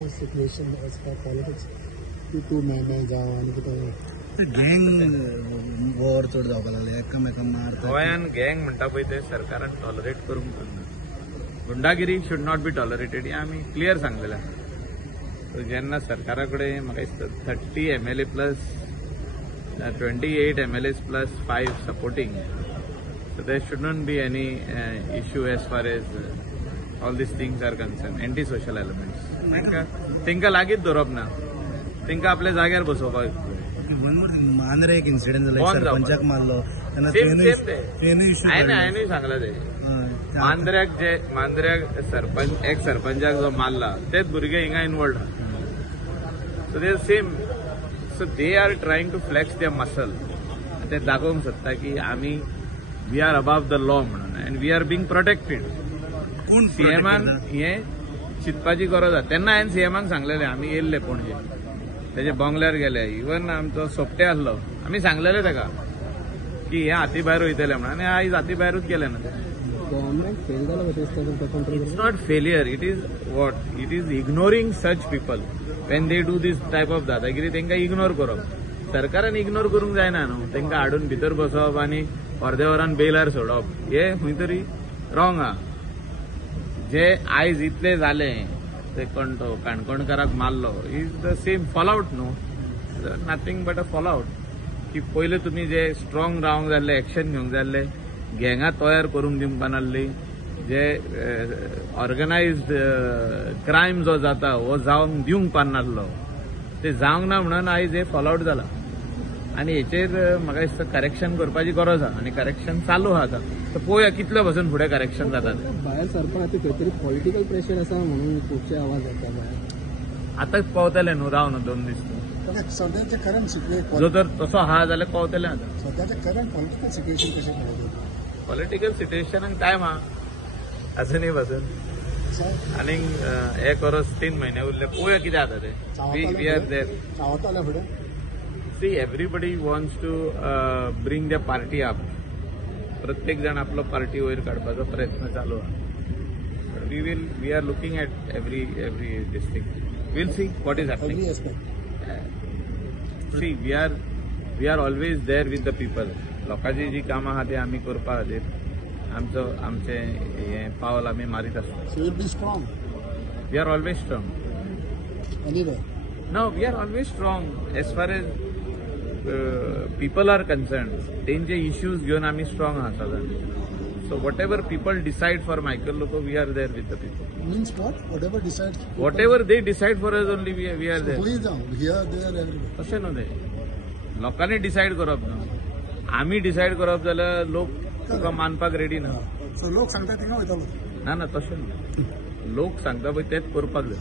Situation as per politics, तू मैं जाओ आणि कितें गँग वॉर चड जावपाक लागले, एकामेकांक मारता. गोंयान गँग म्हणटा पळय ते सरकारान टॉलरेट करूंक करना. गुंडागिरी शुड नॉट बी टॉलरेटेड हे आमी क्लियर सांगलेलें आहा. जेन्ना सरकारा कडेन म्हाका दिसता 30 MLA plus 28 MLAs plus 5 supporting, so there should not be any issue as far as all these things are concerned. Anti-social elements तिंका लागीत दवरप ना, तिंका आपल्या जाग्यार बसोवपाक. आंध्र एक इन्सिडेंट जालो, सरपंचाक मारलो तेन्ना हांवेंय सांगला ते मांद्र्याक सरपंच एक सरपंचाक जो मारला तेच भुरगे हिंगा इन्वॉल्ड आहा. So they same, so they are trying to flex their muscle. ते दाखोवंक सोदता की आमी we are above the law म्हणून, and we are being protected. सीएमान हे चिंतपाची गरज आहा. तेन्ना हांवें सीएमाक सांगलेलें आमी येयल्ले पणजे, तेजे बंगल्यार गेले. इवन आमचो सोपटे आसलो, आमी सांगलेले ताका की हे हाती भायर वयतले म्हणून, आनी आयज हाती भायरूच गेले ना. गव्हर्नमेंट फेल जाला. It's not failure, it is what, it is ignoring such people when they do these type of दादागिरी. तांकां इग्नोर करप, सरकारान इग्नोर करूंक जायना न्हू. तांकां हाडून भितर बसोवप आनी अर्दे वरान बेलार सोडप हे खंय तरी रॉंग आहा. जे आयज इतले जाले, ते कोण तो काणकोणकाराक मारलो, इज द सेम फॉलआउट न्हू, नथींग बट अ फॉलआउट. की पयले तुमी जे स्ट्रॉंग रावंक जाल्ले, एक्शन घेवंक जाल्ले, गँगां तयार करूंक दिवंक नासली, जे ऑर्गनायज्ड क्रायम जो जाता हो जावंक दिवंक पानासलो, ते जावंक ना म्हणून आयज हे फॉलआउट जाला. आनी हेचेर म्हाका दिसता करेक्शन करपाची गरज आहा, आनी करेक्शन चालू आहा आता. तर पळोवया कितले पासून फुडें करेक्शन जाता. भायर सरपण आता खंय तरी पॉलिटिकल प्रेशर आसा म्हणून खुबशे आवाज येता भायर. आतांच पावतले न्हू, राव न्हू 2 दीस. सध्याचे करंट सिच्युएशन जो तर तसो आहा जाल्यार पावतले आता. सध्याचे करंट पॉलिटिकल सिच्युएशन कशें पळयता? पॉलिटिकल सिच्युएशनाक टायम आहा अजूनय पासून, आनी एक वर्स 3 महिने उरले. पळोवया कितें जाता ते. We R there. चावताले फुडें. See, everybody wants to bring the party up. प्रत्येक जण आपलो पार्टी वयर काडपाचो प्रयत्न चालू आहा. We are looking at every district. We'll see what is happening. See, we are always there with the people. लोकांची जी कामां आहा ती आमी करपा खातीर आमचे हे पावल आमी मारीत आसता. So you'll be strong. We are always strong. Anyway. No, we are always strong as far as people are concerned. त्यांचे issues घेऊन आम्ही strong आहात सदांच. So whatever people decide for Michael Loco, we are there with the people. Means what? Whatever decides. Whatever they decide for us, only we are there. Please down. Here, there, everywhere. तशें न्हू ते. लोकांनी decide करप न्हू. आमी decide करप जाल्यार लोक तुका मानपाक रेडी ना. So लोक सांगता थिंगा वयतलो. ना तशें न्हू. लोक सांगता पळय तेच करपाक जाय.